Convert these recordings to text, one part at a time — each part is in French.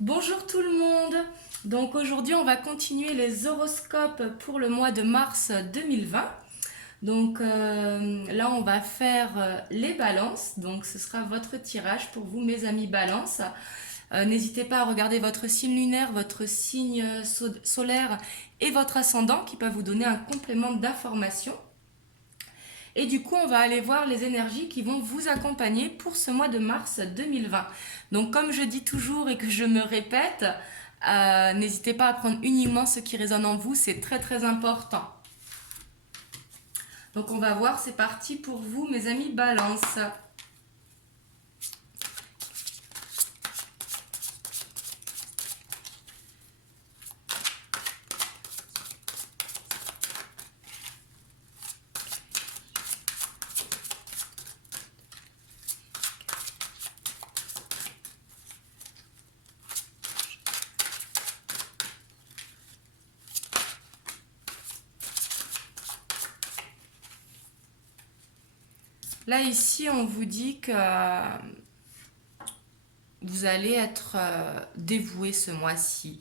Bonjour tout le monde. Donc aujourd'hui on va continuer les horoscopes pour le mois de mars 2020. Donc là on va faire les balances. Donc ce sera votre tirage pour vous mes amis balance. N'hésitez pas à regarder votre signe lunaire, votre signe solaire et votre ascendant qui peuvent vous donner un complément d'information. Et du coup, on va aller voir les énergies qui vont vous accompagner pour ce mois de mars 2020. Donc, comme je dis toujours et que je me répète, n'hésitez pas à prendre uniquement ce qui résonne en vous, c'est très très important. Donc, on va voir, c'est parti pour vous, mes amis Balance. Là, ici, on vous dit que vous allez être dévoué ce mois-ci.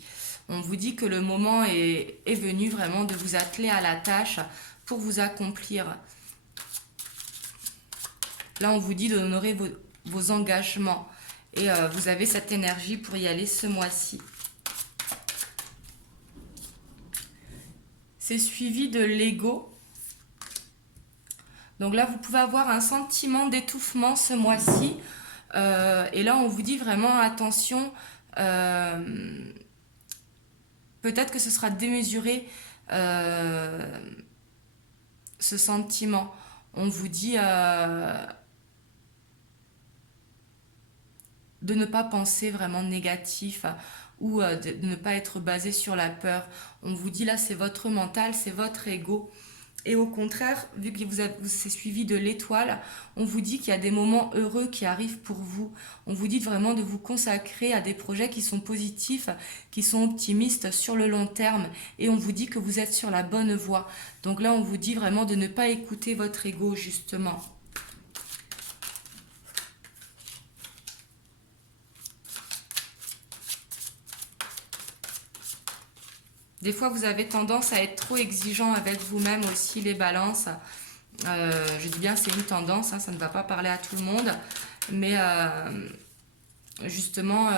On vous dit que le moment est venu vraiment de vous atteler à la tâche pour vous accomplir. Là, on vous dit d'honorer vos engagements et vous avez cette énergie pour y aller ce mois-ci. C'est suivi de l'ego. Donc là, vous pouvez avoir un sentiment d'étouffement ce mois-ci. Et là, on vous dit vraiment attention. Peut-être que ce sera démesuré ce sentiment. On vous dit de ne pas penser vraiment négatif ou de ne pas être basé sur la peur. On vous dit là, c'est votre mental, c'est votre ego. Et au contraire, vu que vous c'est suivi de l'étoile, on vous dit qu'il y a des moments heureux qui arrivent pour vous. On vous dit vraiment de vous consacrer à des projets qui sont positifs, qui sont optimistes sur le long terme. Et on vous dit que vous êtes sur la bonne voie. Donc là, on vous dit vraiment de ne pas écouter votre ego, justement. Des fois, vous avez tendance à être trop exigeant avec vous-même aussi, les balances. Je dis bien c'est une tendance, hein, ça ne va pas parler à tout le monde. Mais justement,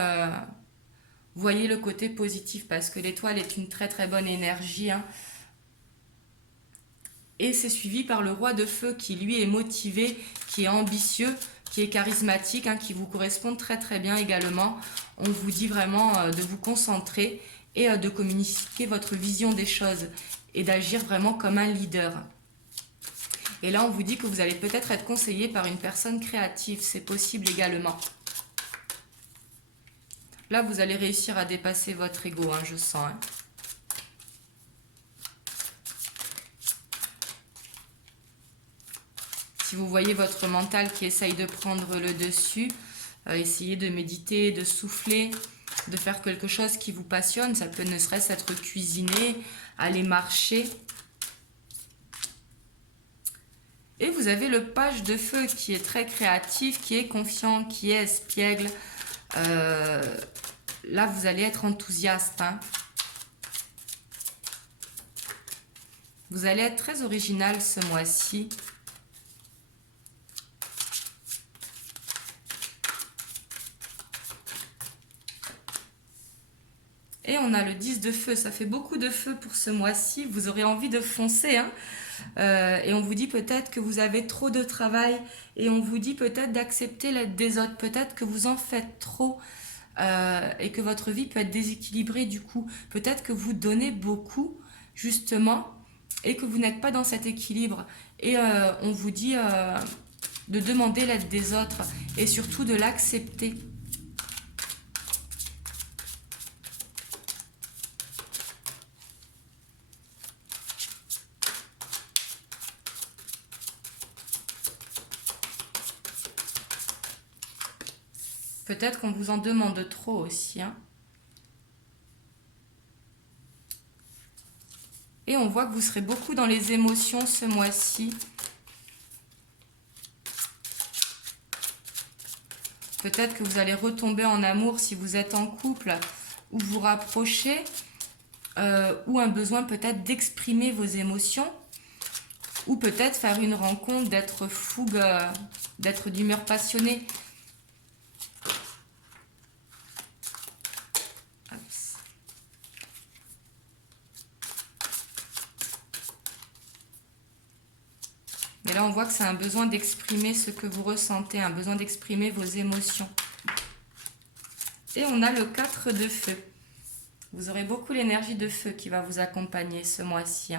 voyez le côté positif parce que l'étoile est une très très bonne énergie. Hein. Et c'est suivi par le roi de feu qui lui est motivé, qui est ambitieux, qui est charismatique, hein, qui vous correspond très très bien également. On vous dit vraiment de vous concentrer et de communiquer votre vision des choses et d'agir vraiment comme un leader. Et là, on vous dit que vous allez peut-être être conseillé par une personne créative, c'est possible également. Là, vous allez réussir à dépasser votre ego, hein, je sens. Hein. Si vous voyez votre mental qui essaye de prendre le dessus, essayez de méditer, de souffler, de faire quelque chose qui vous passionne. Ça peut ne serait-ce être cuisiner, aller marcher. Et vous avez le page de feu qui est très créatif, qui est confiant, qui est espiègle. Là, vous allez être enthousiaste. Hein. Vous allez être très original ce mois-ci. Et on a le 10 de feu, ça fait beaucoup de feu pour ce mois-ci, vous aurez envie de foncer. Hein. Et on vous dit peut-être que vous avez trop de travail et on vous dit peut-être d'accepter l'aide des autres, peut-être que vous en faites trop et que votre vie peut être déséquilibrée du coup. Peut-être que vous donnez beaucoup justement et que vous n'êtes pas dans cet équilibre. Et on vous dit de demander l'aide des autres et surtout de l'accepter. Peut-être qu'on vous en demande trop aussi. Hein. Et on voit que vous serez beaucoup dans les émotions ce mois-ci. Peut-être que vous allez retomber en amour si vous êtes en couple ou vous rapprocher, ou un besoin peut-être d'exprimer vos émotions, ou peut-être faire une rencontre, d'être fougue, d'être d'humeur passionnée. Et là, on voit que c'est un besoin d'exprimer ce que vous ressentez, un besoin d'exprimer vos émotions. Et on a le 4 de feu. Vous aurez beaucoup l'énergie de feu qui va vous accompagner ce mois-ci.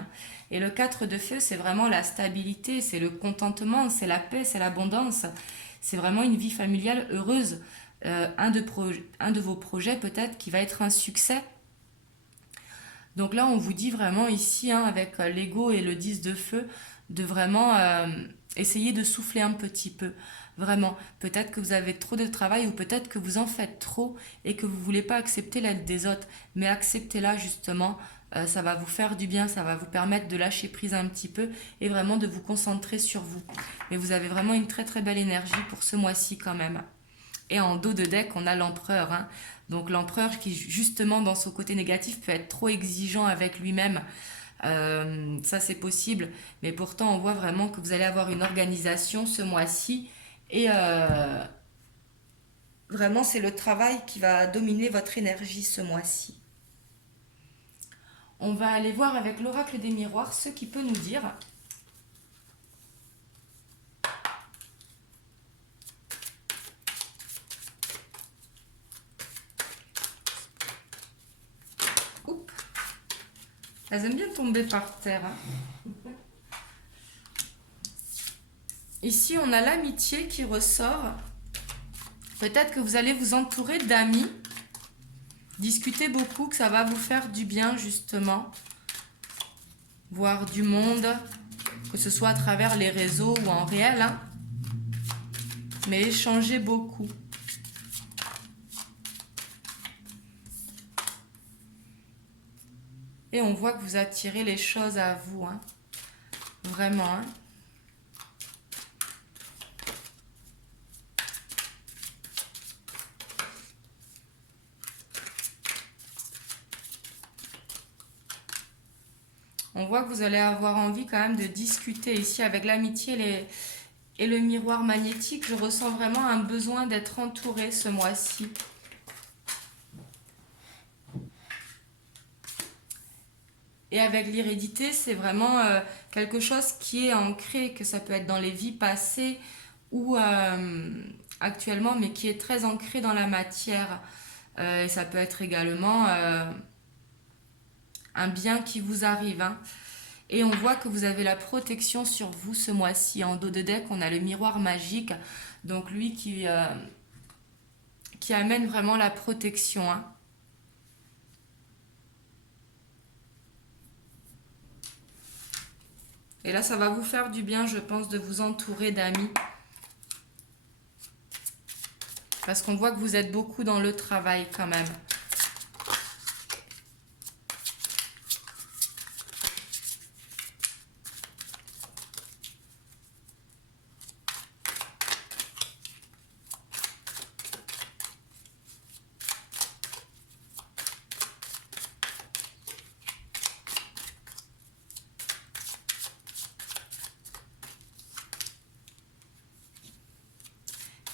Et le 4 de feu, c'est vraiment la stabilité, c'est le contentement, c'est la paix, c'est l'abondance. C'est vraiment une vie familiale heureuse. Un de vos projets peut-être qui va être un succès. Donc là, on vous dit vraiment ici, avec l'ego et le 10 de feu, de vraiment essayer de souffler un petit peu. Vraiment, peut-être que vous avez trop de travail ou peut-être que vous en faites trop et que vous ne voulez pas accepter l'aide des autres. Mais acceptez-la justement, ça va vous faire du bien, ça va vous permettre de lâcher prise un petit peu et vraiment de vous concentrer sur vous. Mais vous avez vraiment une très très belle énergie pour ce mois-ci quand même. Et en dos de deck, on a l'empereur. Donc l'empereur qui justement dans son côté négatif peut être trop exigeant avec lui-même. Ça c'est possible, mais pourtant on voit vraiment que vous allez avoir une organisation ce mois-ci et vraiment c'est le travail qui va dominer votre énergie ce mois-ci. On va aller voir avec l'oracle des miroirs ce qu'il peut nous dire. Oups. Elles aiment bien tomber par terre. Ici, on a l'amitié qui ressort. Peut-être que vous allez vous entourer d'amis. Discutez beaucoup, que ça va vous faire du bien, justement. Voir du monde, que ce soit à travers les réseaux ou en réel. Mais échangez beaucoup. Et on voit que vous attirez les choses à vous. Vraiment. On voit que vous allez avoir envie quand même de discuter ici avec l'amitié et le miroir magnétique. Je ressens vraiment un besoin d'être entouré ce mois-ci. Et avec l'hérédité, c'est vraiment quelque chose qui est ancré, que ça peut être dans les vies passées ou actuellement, mais qui est très ancré dans la matière. Et ça peut être également un bien qui vous arrive. Et on voit que vous avez la protection sur vous ce mois-ci. En dos de deck, on a le miroir magique. Donc lui qui amène vraiment la protection. Et là, ça va vous faire du bien, je pense, de vous entourer d'amis. Parce qu'on voit que vous êtes beaucoup dans le travail quand même.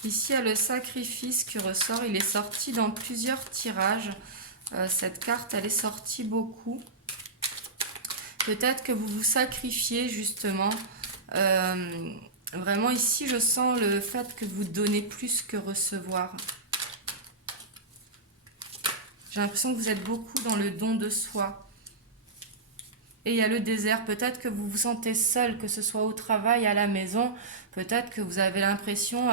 Ici, il y a le sacrifice qui ressort. Il est sorti dans plusieurs tirages. Cette carte, elle est sortie beaucoup. Peut-être que vous vous sacrifiez justement. Vraiment, ici, je sens le fait que vous donnez plus que recevoir. J'ai l'impression que vous êtes beaucoup dans le don de soi. Et il y a le désert. Peut-être que vous vous sentez seul, que ce soit au travail, à la maison. Peut-être que vous avez l'impression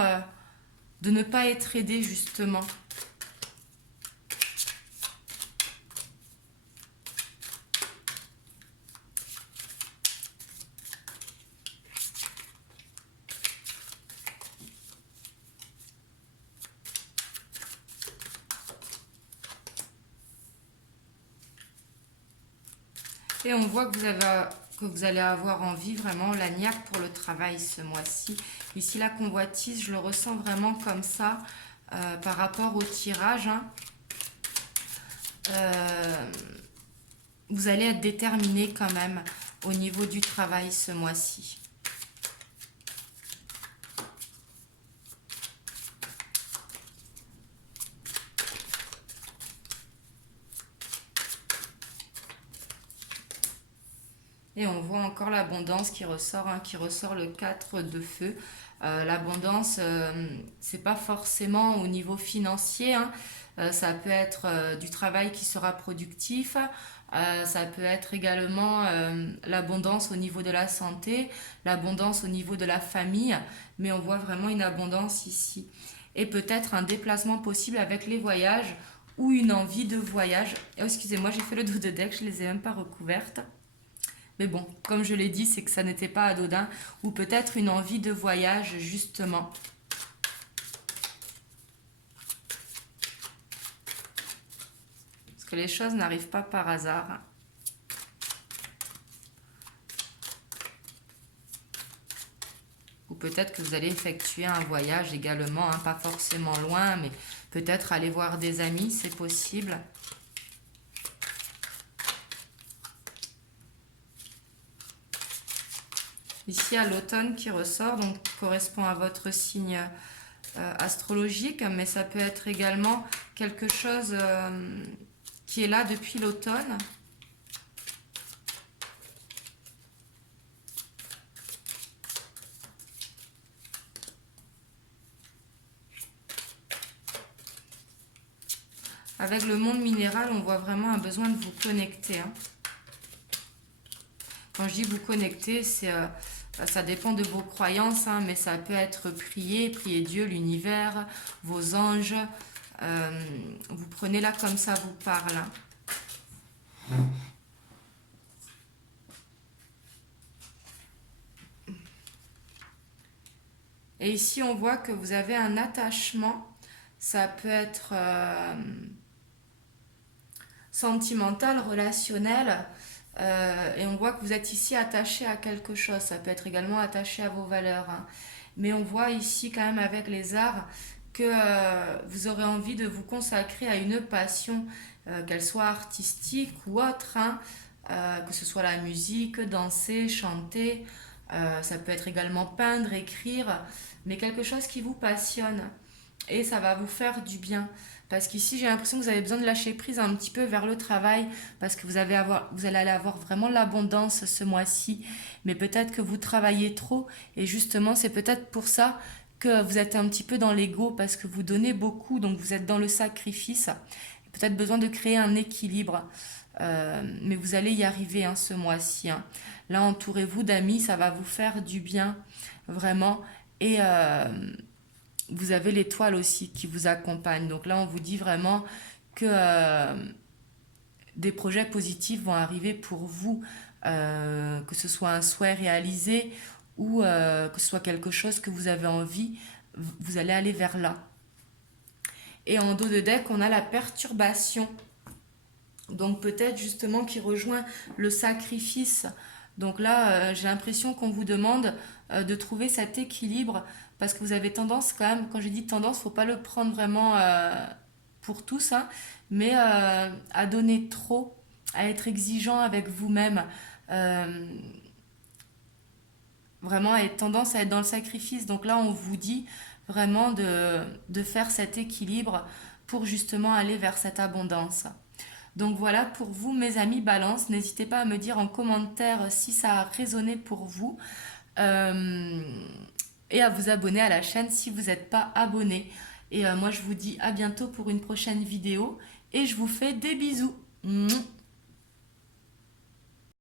de ne pas être aidé justement. Et on voit que vous allez avoir envie vraiment la niaque pour le travail ce mois-ci. Ici, la convoitise, je le ressens vraiment comme ça. par rapport au tirage, hein, vous allez être déterminé quand même au niveau du travail ce mois-ci. Et on voit encore l'abondance qui ressort, hein, qui ressort le 4 de feu. L'abondance, c'est pas forcément au niveau financier, hein. Ça peut être du travail qui sera productif. Ça peut être également l'abondance au niveau de la santé, l'abondance au niveau de la famille. Mais on voit vraiment une abondance ici. Et peut-être un déplacement possible avec les voyages ou une envie de voyage. Oh, excusez-moi, j'ai fait le dos de deck, je les ai même pas recouvertes. Mais bon, comme je l'ai dit, c'est que ça n'était pas anodin. Ou peut-être une envie de voyage, justement. Parce que les choses n'arrivent pas par hasard. Ou peut-être que vous allez effectuer un voyage également, hein, pas forcément loin, mais peut-être aller voir des amis, c'est possible. Ici, à l'automne qui ressort, donc correspond à votre signe astrologique, mais ça peut être également quelque chose qui est là depuis l'automne. Avec le monde minéral, on voit vraiment un besoin de vous connecter, hein. Quand je dis vous connecter, ça dépend de vos croyances, hein, mais ça peut être prier Dieu, l'univers, vos anges. Vous prenez là comme ça vous parle, hein. Et ici, on voit que vous avez un attachement. Ça peut être sentimental, relationnel. Et on voit que vous êtes ici attaché à quelque chose. Ça peut être également attaché à vos valeurs, hein. Mais on voit ici quand même avec les arts que vous aurez envie de vous consacrer à une passion, qu'elle soit artistique ou autre, hein. Que ce soit la musique, danser, chanter. Ça peut être également peindre, écrire, mais quelque chose qui vous passionne. Et ça va vous faire du bien. Parce qu'ici, j'ai l'impression que vous avez besoin de lâcher prise un petit peu vers le travail, parce que vous allez avoir vraiment l'abondance ce mois-ci. Mais peut-être que vous travaillez trop, et justement, c'est peut-être pour ça que vous êtes un petit peu dans l'ego, parce que vous donnez beaucoup, donc vous êtes dans le sacrifice. Peut-être besoin de créer un équilibre. Mais vous allez y arriver, hein, ce mois-ci, hein. Là, entourez-vous d'amis, ça va vous faire du bien, vraiment. Et vous avez l'étoile aussi qui vous accompagne. Donc là, on vous dit vraiment que des projets positifs vont arriver pour vous, que ce soit un souhait réalisé ou que ce soit quelque chose que vous avez envie, vous allez aller vers là. Et en dos de deck, on a la perturbation. Donc peut-être justement qui rejoint le sacrifice. Donc là, j'ai l'impression qu'on vous demande de trouver cet équilibre parce que vous avez tendance quand même, quand je dis tendance, faut pas le prendre vraiment pour tous, hein, mais à donner trop, à être exigeant avec vous-même, vraiment à être tendance à être dans le sacrifice. Donc là, on vous dit vraiment de faire cet équilibre pour justement aller vers cette abondance. Donc voilà pour vous mes amis Balance, n'hésitez pas à me dire en commentaire si ça a résonné pour vous et à vous abonner à la chaîne si vous n'êtes pas abonné. Et moi je vous dis à bientôt pour une prochaine vidéo et je vous fais des bisous. Mouah.